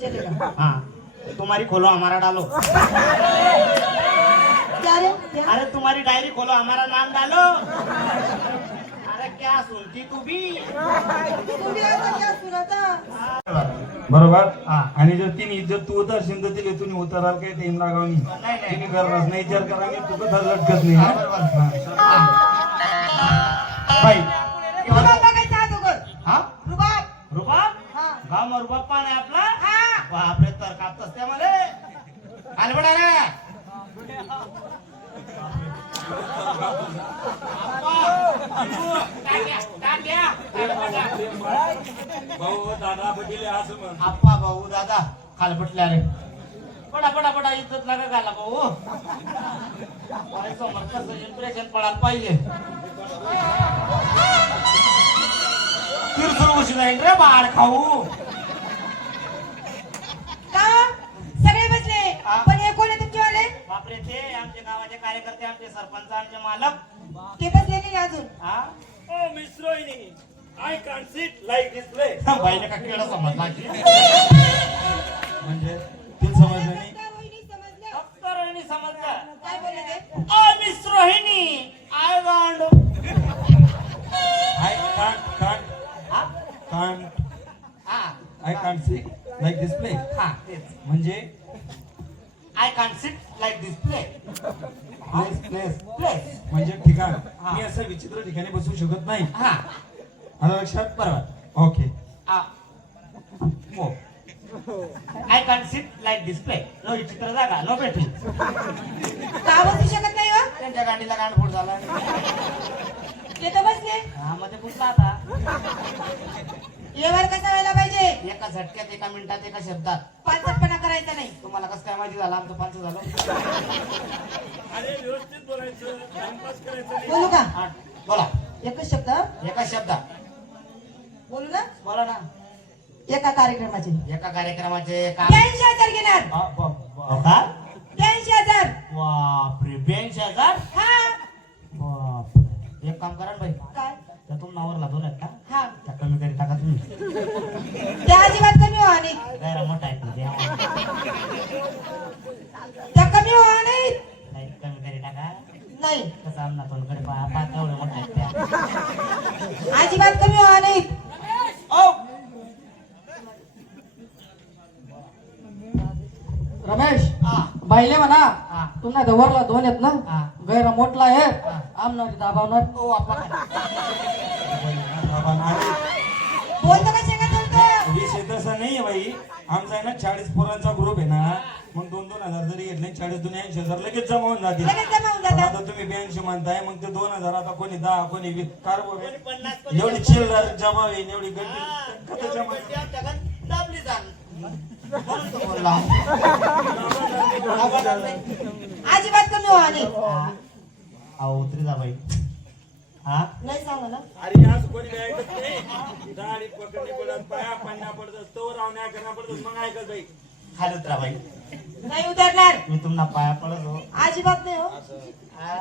चलेगा। हाँ तुम्हारी खोलो हमारा डालो। क्या रे क्या? अरे तुम्हारी डायरी खोलो हमारा नाम डालो। अरे क्या सुनती तू भी? तुम्ही आता क्या सुनाता? बरोबर हा. आणि जर तिने इज्जत तू उतरशील तर तिला तुम्ही उतराल काय ते रागावनी नाही. तिने करणार नाही विचार करा मी तू तर लटकत नाही हा, बरोबर. बाई रुबाब बघायचा अगोदर. हा रुबाब. रुबाब हा. गाव मग रुबाब पान आहे आपला. हा. बापरे तर कापतस त्यामध्ये आलबडा रे. आप्पा भाऊ दादा खालपटल्या रे. पडा इज्जत लागा घाला भाऊ. अरे समोर कसं इम्प्रेशन पडायला पाहिजे. सुरू उशी जाईल रे बाळ खाऊ. का? सगळे बसले. हा. पण हे कोण आहे तुमचेवाले? बापरे ते आमचे गावाचे कार्यकर्ते आमचे सरपंच आमचे मालक. ते बसले नाही अजून. हा Oh, Miss Rohini, I can't sit like this place. बाईने का किडा समजला की? म्हणजे तिला समजलं नाही का वहिनी समजलं? फक्त रोहिणी समजलं. काय बोलले ते? Oh miss Rohini I want. I can't I can't see like this play हा तेच. म्हणजे I can sit like this play. Place place. म्हणजे ठिकाण हा. मी असं विचित्र ठिकाणी बसू शकत नाही हा आलं लक्षात बरोबर. ओके हो I can sit like this play. No विचित्र जागा नो बेटी. का बसू शकत नाही हो? त्यांच्या गाडीला गांडफोड झाला. ते तर बसले. हा मध्ये पुसला आता. व्यवहार कसा व्हायला पाहिजे? एका झटक्यात एका मिनिटात एका शब्दात. पाचटपणा करायचा नाही. तुम्हाला कसं काय माहिती झालं आमचं पाच झालं. अरे व्यवस्थित बोलायचं, टाइमपास करायचं नाही. बोलू का? हा, बोला एकच शब्द एका शब्दात बोलू ना? बोला ना. एका कार्यक्रमाचे एका कार्यक्रमाचे काम. 82,000 घेणार. का 82,000. बापरे 82,000. हा. बापरे एक काम करा ना बाई. काय? त्यातून नावरला दोन आहेत का हा. त्या कमी करी टाका तुम्ही. त्या अजिबात कमी व्हा नाही. गैरा मोठा आहे तुझे. त्या कमी व्हा नाही. नाही कमी करी टाका. नाही कसं आमना तोंडकडे पहा एवढे मोठा आहेत त्या. अजिबात कमी व्हा नाही. ओ रमेश हा बाईले म्हणा हा तुम्हाला दवरला दोन आहेत ना हा. गैरा मोठला आहे हा. आमनारी दाबावणार ओ आपा बोलतो का शेंगा बोलतो? विषय तसा नाहीये बाई आमचा आहे ना 40 पोरांचा ग्रुप आहे ना मग 2,000 जरी घेतले 40 दुनिया 80,000 लगेच जमा होऊन जातील. लगेच जमा होऊन पण जातात. आता तुम्ही 82 म्हणताय मग ते 2,000 आता कोणी 10 कोणी 20 कार बोल 50 कोणी एवढी चिल्लर जमा होईल एवढी गड्डी कथा जमा होईल. दाबली जाण. म्हणून तो बोलला. अजिबात कमी व्हा नाही. अहो उतरी जा बाई. हा नाही सांगा ना. अरे आज कोणी ऐकत नाही. दाढी पकडणी पडत, पाया पाण्या पडत, तो रावण्या करणं पडत, मग ऐकत बाई. खाली उतरा बाई. नाही उतरणार. मी तुम्हाला पाया पडत हो. अजिबात नाही हो. हा,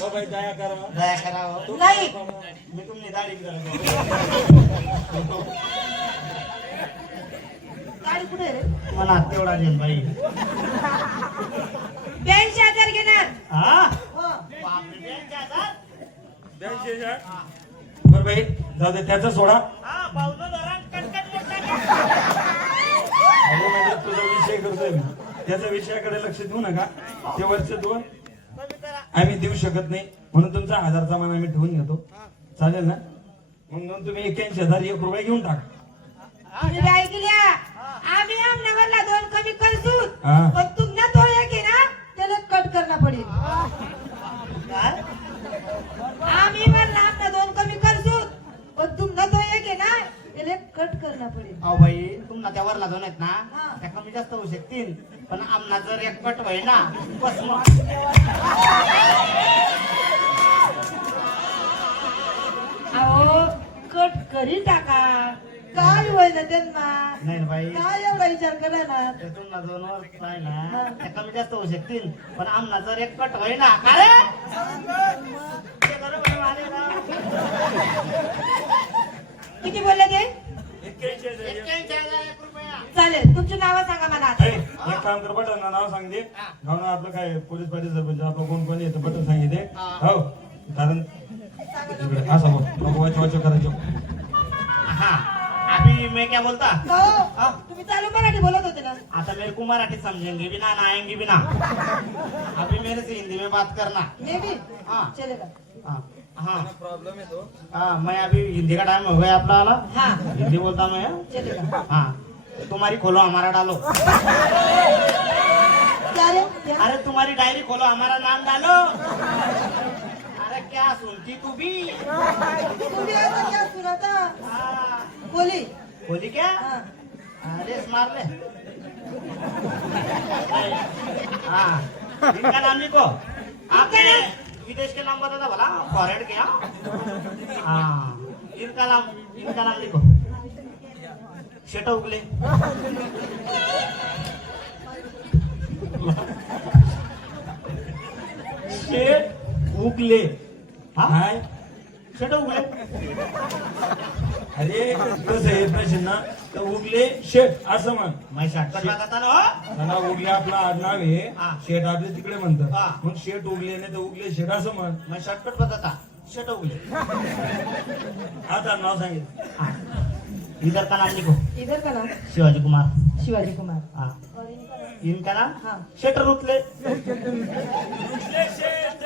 हो बाई दया करा. दया करा हो. नाही. मी तुमची दाढी बिघडवतो. गाडी कुठे आहे रे? मनात तेवढा देईन बाई. 82,000 घेणार. हा हो. बापरे 82,000. 82,000. बरं बाई जाऊ दे त्याचा सोडा हा पावलं धरण कटकट मोठा. अरे म्हणजे तुझा विषय करतोय मी त्याच्या विषयाकडे लक्ष देऊ नका ते वरचे दोन कमी करा. आम्ही देऊ शकत नाही म्हणून तुमचा 1000चा मान आम्ही ठेवून घेतो चालेल ना मग तुम्ही 81,000 1 रुपये घेऊन टाका तुम्ही काय केल्या? आम्ही आमनावरला दोन कमी करतो. हा. पण तुम्हाला तो एक आहे ना त्याला कट करणं पडेल. काय आम्ही म्हणला आमना दोन कमी करतो. पण तुम्हाला तो एक आहे ना त्याला कट करणं पडेल. अहो बाई तुम्हाला त्या वरला दोन आहेत ना हा. त्या कमी जास्त होऊ शकतील पण आमना जर एक कट होई ना बस मग अहो कट करी टाका. काय होईल त्यांना? नाही ना बाई काय एवढा विचार करा ना. ते तुम्हाला दोन वर आहे ना त्या कमी जास्त होऊ शकतील पण आमना जर एक कट होई ना का रे ते बरोबर आले ना. किती बोलले ते? 81,000. 81,000 रुपया चालेल तुमची नावं सांगा मला आता. ए, एक काम कर बटन नाव सांगते गाव नाव आपलं काय पोलीस पाटील सरपंच आपलं कोण कोण येतं बटन सांगितले हो कारण इकडे असं बोल वाच करायचं हाँ अभी मैं क्या बोलता हो, तुम्ही चालू मराठी बोलत होते ना. आता मेरे को मराठी समझेंगे भी ना आएंगे भी ना अभी मेरे से हिंदी में बात करना मे भी हाँ चलेगा. हाँ हाँ हाँ मैं अभी हिंदी का टाइम हो गया अपना वाला हाँ हिंदी बोलता मैं चलेगा. हाँ तुम्हारी खोलो हमारा डालो क्या रे क्या? अरे तुम्हारी डायरी खोलो हमारा नाम डालो अरे क्या सुनती तू भी तुम्ही आता क्या सुना था? हाँ, बोली. बोली क्या हाँ. अरे मार ले हाँ इनका नाम लिखो आपने विदेश के नाम बता था भला फॉरेन क्या हाँ इनका नाम लिखो शेटा उगले शेट उगले हाँ काय शेटा उगले अरे कसं आहे प्रश्न ना तर उगले शेट असं म्हण मैं शॉर्टकट बताता ना हो त्यांना उगले आपलं आडनाव आहे हा. शेट आपले तिकडे हा. म्हणतात मग शेट उगले नाही तर उगले शेट असं म्हण मैं शॉर्टकट बताता शेटा उगले आता नाव सांगितलं हाँ इधर का नाम लिखो इधर का नाम शिवाजी कुमार शिवाजी कुमार. हाँ और इनका नाम? इनका नाम हाँ. शेटर उतले रुतले शेठ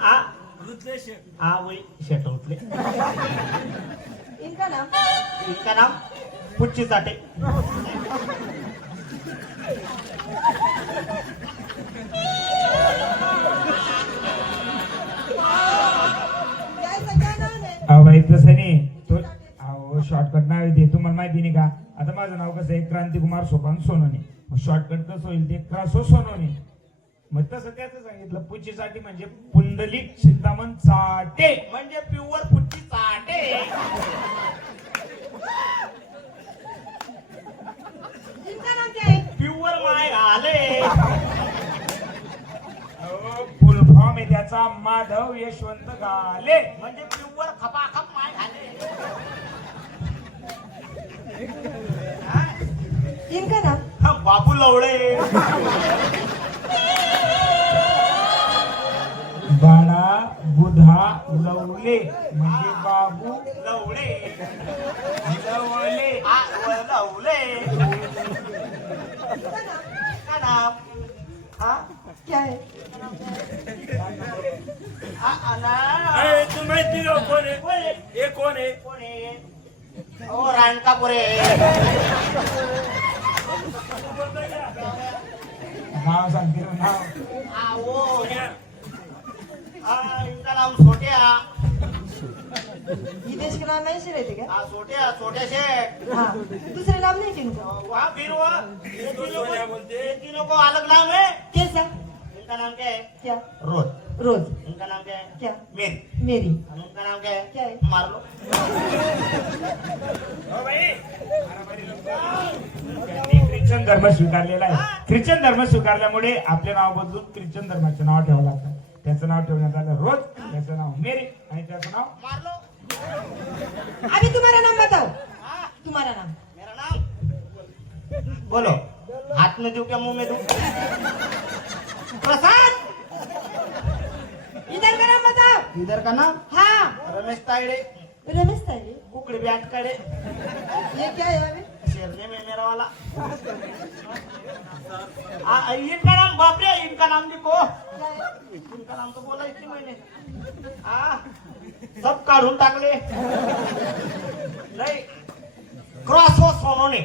हाँ रुतले शेठ हाँ वही शेटर उतले इनका नाम इनका नाम पुच्ची चाटे यायचं काय नाव आहे? अहो भाई तसं नाही तो अहो शॉर्टकट नाव आहे ते तुम्हाला माहिती नाही का आता माझं नाव कसं आहे क्रांतिकुमार सोपान सोनवणे मग शॉर्टकट कसं होईल ते क्रासो सोनवणे मग तसं त्याचं सांगितलं पुच्छीसाठी म्हणजे पुंडलिक चिंतामण चाटे म्हणजे प्युअर पुच्ची चाटे इनका नाम क्या है? प्युअर माय घाले फुल फॉर्म आहे त्याचा माधव यशवंत गाले म्हणजे प्युअर खपाखप माय घाले इनका नाम हा, बाबू लवडे बाळा बुधा लवले म्हणजे बाबू लवडे लवले आ, लवले का नाम हा क्या है? अरे तू माहिती का कोण आहे हे कोण आहे कोण आहे ओ रानकापुरे नाव सांगते ना, नाव आओ इनका नाम सोट्या विदेश के नाम नहीं से रहते क्या? हाँ सोट्या शेठ हाँ दूसरे नाम नहीं थे इनको. वहाँ फिर वो ये तीनों को अलग नाम है कैसा? इनका नाम क्या है क्या? रोज रोज. इनका नाम क्या है क्या? मेरी मेरी. और उनका नाम क्या है क्या है? मार लो त्यांनी ख्रिश्चन धर्म स्वीकारलेला आहे ख्रिश्चन धर्म स्वीकारल्यामुळे आपले नाव बदलून ख्रिश्चन धर्माचे नाव ठेवावं लागतं त्याचं नाव ठेवण्यात आलं रोज त्याचं नाव मेरी आणि त्याचं नाव मार लो अभी तुम्हारा नाम बताओ. हाँ तुम्हारा नाम. मेरा नाम बोलो हाथ में दूं क्या मुंह में दूं प्रसाद इधर का नाम बताओ. इधर का नाम हाँ रमेश तायडे रमेश तायडे. कुकड़ी बैठ करे ये क्या है अभी? शेरने में मेरा वाला इनका नाम बापरे इनका नाम लिखो क्या है? इनका नाम तो बोला इतनी मैंने सब काढून टाकले नाही क्रॉस हो सोनोने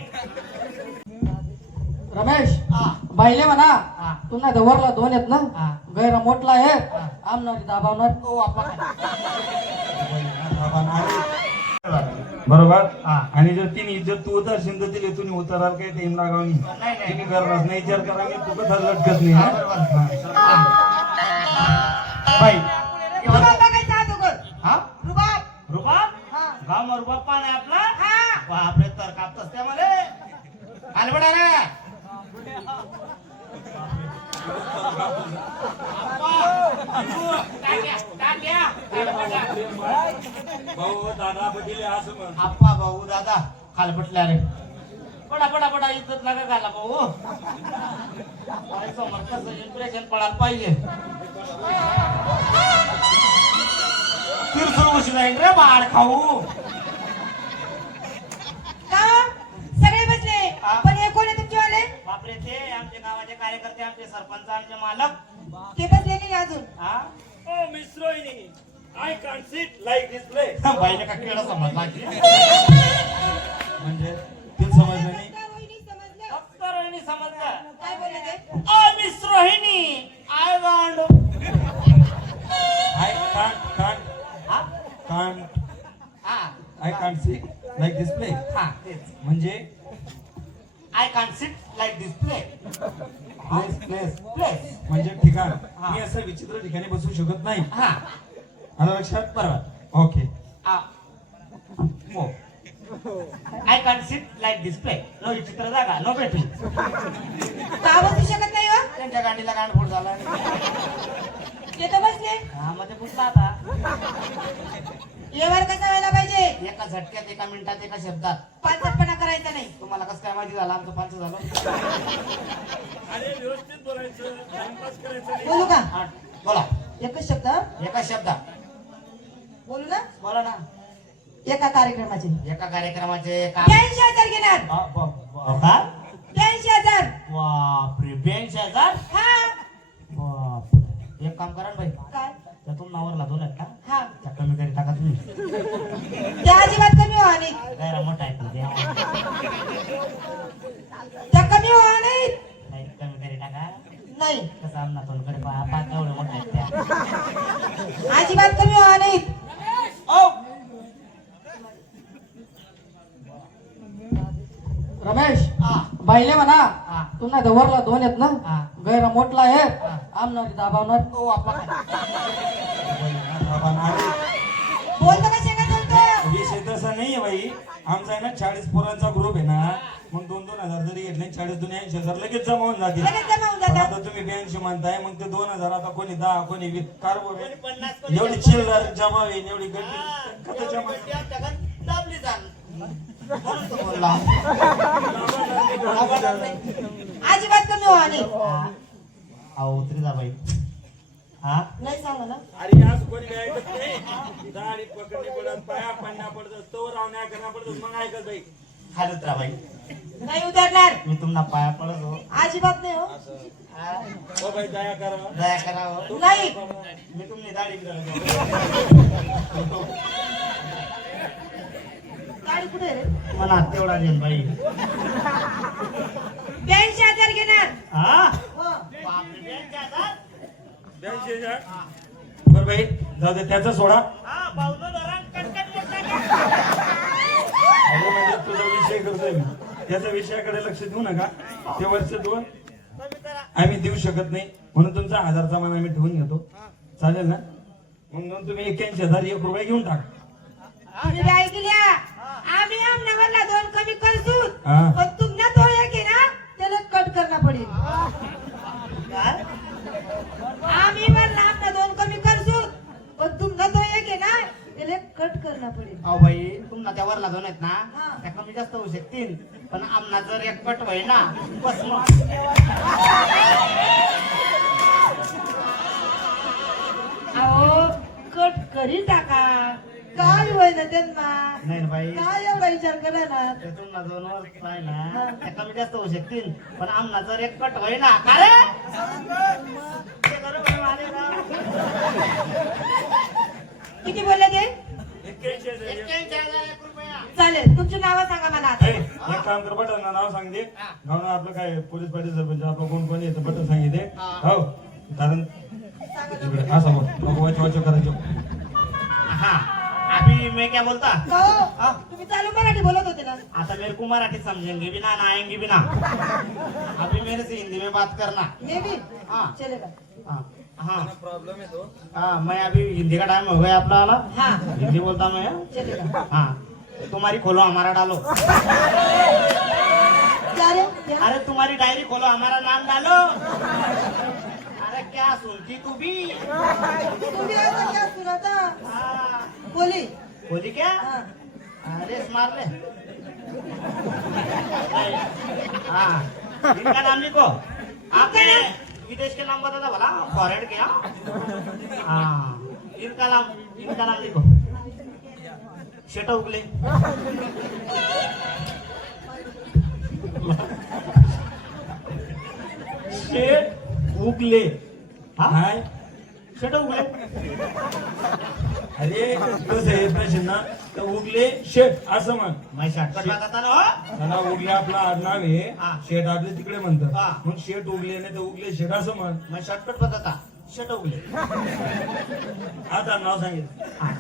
रमेश हा बाहिले म्हणा हा. तुला वरला दोन आहेत ना हा. गैर मोठला आहे हा. आमनारी दाबावणार ओ आपा बरोबर हा. आणि जर तिने जर तू उतरशील तर तिने तुम्ही उतराल काही टाइम लागावनी नाही. तिने करणार नाही विचार करा तू कसा लटकत नाही हा? बाई रुबाब बघायचा अगोदर. हा रुबाब. रुबाब हाँ. गाव मग रुबाब पान आहे आपला हाँ. बापरे तर कापतस त्यामध्ये आलबडा रे भाऊ दादा बघितले असं म्हण आप्पा भाऊ दादा खालपटल्या रे पडा पडा पडा इज्जत नका घाला भाऊ काय समोर कसं इम्प्रेशन पडायला पाहिजे तिरसुर उशी जाईल रे बाळ खाऊ का सगळे बसले हा. पण हे कोण आहे तुमचेवाले बापरे ते आमचे गावाचे कार्यकर्ते आमचे सरपंच आमचे मालक ते बसले नाही अजून हा oh miss Rohini I can't sit like this place. बाईने का केळं समजला की म्हणजे ते समजलं नाही. रोहिणी समजलं फक्त रोहिणी समजलं काय बोलले ते oh miss Rohini I want I can't हा I can't see like this play. हा तेच म्हणजे I can sit like this play place place place म्हणजे ठिकाण. हा. मी असं विचित्र ठिकाणी बसू शकत नाही. हा आलं लक्षात? बरोबर ओके. हो I can sit like this play no विचित्र जागा नो बेटी का बसू शकत नाही हो त्यांच्या गाडीला गांडफोड झाला ते तर बसले हा मग ते पुसला आता व्यवहार कसा व्हायला पाहिजे एका झटक्यात एका मिनिटात एका शब्दात पाचपणा करायचा नाही तुम्हाला कसं काय माहिती झालं आमचं पाच झालं अरे व्यवस्थित बोलायचं टाइमपास करायचं नाही. बोलू का हा, बोला एकच शब्द एका शब्दात बोलू ना बोला ना एका कार्यक्रमाचे एका कार्यक्रमाचे काम 82,000 घेणार का 82,000 बापरे 82,000 हा बापरे एक काम करा ना बाई काय त्यातून नावरला दोन आहेत का हा त्या कमी करी टाका तुम्ही त्या अजिबात कमी व्हा नाही काय मोठा आहे तो द्या. त्या कमी व्हा नाही नाही कमी करी टाका नाही कसं आमना तोंडकडे पहा एवढे मोठा आहेत त्या अजिबात कमी व्हा नाही ओ रमेश हा बाईले म्हणा हा. तुला वरला दोन आहेत हा. ना गैरा मोठला आहे हा. आमनारी दाबावणार ओ आपा बोलतो का शेंगा बोलतो विषय तसा नाहीये बाई. आमचा आहे ना 40 पोरांचा ग्रुप आहे ना. मग 2,000 जरी घेतले 40 दुनिया 80,000 लगेच जमा होऊन जातील. लगेच जमा होऊन पण जातात आता तुम्ही 82 म्हणताय मग ते 2,000 आता कोणी 10 कोणी 20 कारबो कोणी 50 कोणी एवढी 100. चिल्लर जमा होईल एवढी हा, गड्डी कथा जमा एवढी त्या जगात दाबली जाण. म्हणून तो बोलला. अजिबात कमी व्हा नाही हा. अहो उतरी जा बाई हा नाही सांगा ना अरे आज कोणी काय ऐकत नाही. दाढी पकडणी पडत पाया पडण्या पडत तो रावण्या करणं पडत मग ऐकत बाई. खाली उतरा बाई नाही उतरणार मी तुम्हाला पाया पडत हो अजिबात नाही हो हा. हो बाई दया करा. दया करा हो. नाही मी तुमची दाढी गाडी कुठे आहे रे मला तेवढा देईन बाई 82,000 घेणार हा हो बापरे 82,000? 82,000. बरं बाई जाऊ दे त्याचा सोडा. हा पावलं धरण कटकट मोठा अरे म्हणजे तुझा विषय करतोय मी. त्याच्या विषयाकडे लक्ष देऊ नका. ते वर्ष 2 कमी करा आम्ही देऊ शकत नाही म्हणून तुमचा 1,000चा मान आम्ही ठेवून घेतो. चालेल ना? मग तुम्ही 81,000 1 रुपये घेऊन टाका. तुम्ही काय केल्या आम्ही आमनावरला 2 कमी करतो हा. पण तुमना तो एक आहे ना त्याला कट करना पडेल काय आम्ही वरला आपला 2 कमी करतो पण तुमना तो एक आहे ना त्याला कट करना पडेल अहो बाई तुम्हाला त्या वरला दोन आहेत ना हा. त्या कमी जास्त होऊ शकतील पण आमना जर एक कट होईल ना बस मग अहो कट करी टाका काय होय ना त्यांना नाही ना बाई काय एवढा विचार करा ना त्यातून ना 2 वर पाहिला त्या कमी जास्त होऊ शकतील पण आमना जर एक कट होईल ना का रे ते बरोबर आले ना किती बोलले ते 81,000. 81,000 1 रुपया चालेल तुमची नावं सांगा मला आता. ए, एक काम कर बटन नाव सांगते. गावना आपलं काय पोलीस पाटील सरपंच आपलं कोण कोणी येतं बटन सांगितले. हो कारण इकडे असं बोल नको वाच करायचं. हाँ अभी मैं क्या बोलता का हो? तुम्ही चालू मराठी बोलत होते ना आता मेरे को मराठी समझेंगे भी ना आएंगे भी ना अभी मेरे से हिंदी में बात करना मे भी हाँ चलेगा हाँ हाँ हाँ मैं अभी हिंदी का टाइम हो गया अपना वाला हाँ हिंदी बोलता मैं चलेगा हाँ तुम्हारी खोलो हमारा डालो क्या रे क्या? अरे तुम्हारी डायरी खोलो हमारा नाम डालो अरे क्या सुनती तू भी तुम्ही ऐसा क्या सुना था हाँ, बोली बोली क्या हाँ अरे स्मार ले हाँ इनका नाम लिखो। आपने विदेश के नाम बता था भला, फॉरेन के। हाँ इनका नाम लिखो। शेटा उगले। शेट उगले। हाँ हाय शेटा उगले। अरे कसं आहे प्रश्न ना तर उगले शेट असं म्हण मैं शॉर्टकट बताता ना हो। त्याला उगले आपला आडनाव आहे हा. शेट आपले तिकडे म्हणतात हा. मग शेट उगले नाही तर उगले शेट असं म्हण मैं शॉर्टकट बताता, शेटा उगले। आता नाव सांगितलं हाँ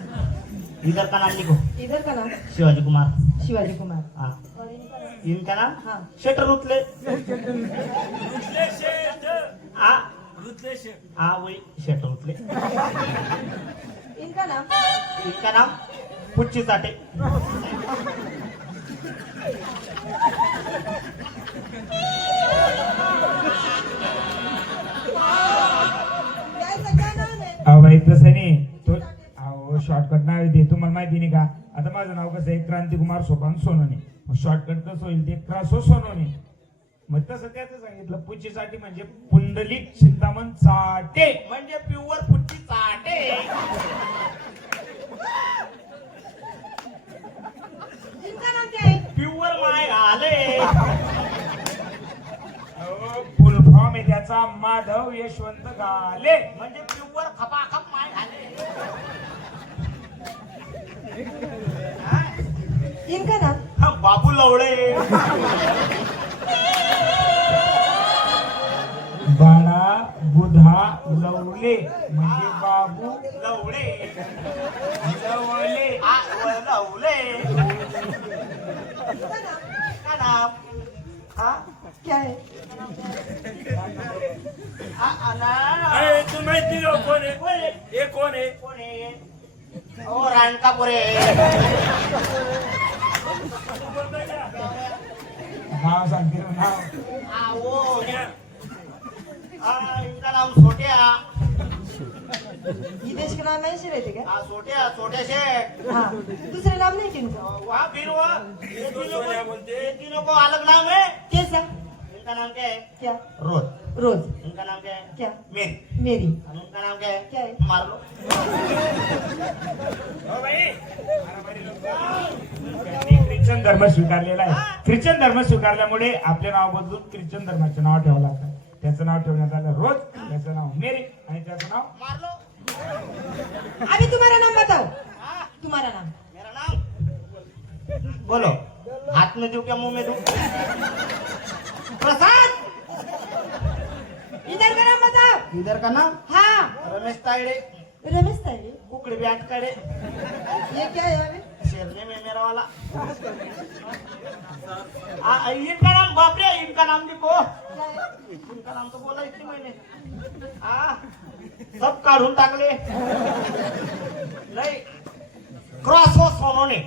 इधर का नाम लिखो। इधर का नाम शिवाजी कुमार। शिवाजी कुमार। हाँ और इनका नाम? इनका नाम हाँ। शेटर उतले। रुतले शेठ हाँ रुतले शेठ हाँ वही शेटर उतले। इनका नाम? इनका नाम पुच्ची साठे। यायचं काय नाव आहे? अहो बाई तसं नाही तो अहो शॉर्टकट नाव आहे ते तुम्हाला माहिती नाही का आता माझं नाव कसं आहे क्रांतिकुमार सोपान सोनवणे मग शॉर्टकट कसं होईल ते क्रासो सोनवणे मग तसं त्याचं सांगितलं पुच्छीसाठी म्हणजे पुंडलिक चिंतामण चाटे म्हणजे प्युअर पुच्ची साठे। इनका नाम क्या है? प्युअर माय घाले। फुल फॉर्म आहे त्याचा माधव यशवंत गाले म्हणजे प्युअर खपाखप माय घाले। इनका नाम? हम बाबू लवडे। बाळा बुधा लवले म्हणजे बाबू लवडे लवले आ लवले। इनका नाम? का नाम? हाँ क्या है? अरे तू माहिती का कोण आहे कोण आहे? हे कोण आहे कोण आहे? ओ रानकापुरे। नाव सांगते ना नाव आ वो इनका नाम सोट्या। विदेश का नाम ऐसे रहते क्या? हाँ सोट्या शेठ। हाँ दूसरे नाम नहीं किनको? वहाँ फिर वो ये सोट्या बोलते। तीनों को अलग नाम है। कैसा? इनका नाम क्या है? क्या? रोज। रोज। इनका नाम क्या है? क्या? मेरी। मेरी। और उनका नाम क्या है? क्या है? मार लो। त्यांनी ख्रिश्चन धर्म स्वीकारलेला आहे ख्रिश्चन धर्म स्वीकारल्यामुळे आपले नाव बदलून ख्रिश्चन धर्माचे नाव ठेवावं लागतं त्याचं नाव ठेवण्यात आलं रोज त्याचं नाव मेरी आणि त्याचं नाव मार लो। अभी तुम्हारा नाम बताओ। हाँ तुम्हारा नाम? मेरा नाम बोलो। हाथ में दूं क्या मुंह में दूं? प्रसाद। इधर का नाम बताओ। इधर का नाम हाँ रमेश तायडे। रमेश ताई। कुकड़ी भी अटकड़े। ये क्या है अभी? शेरने में मेरा वाला। इनका नाम बाप रे, इनका नाम लिखो। क्या है? इनका नाम तो बोला इतनी मैंने। हाँ सब काढून टाकले। नहीं क्रॉस हो सोनोने।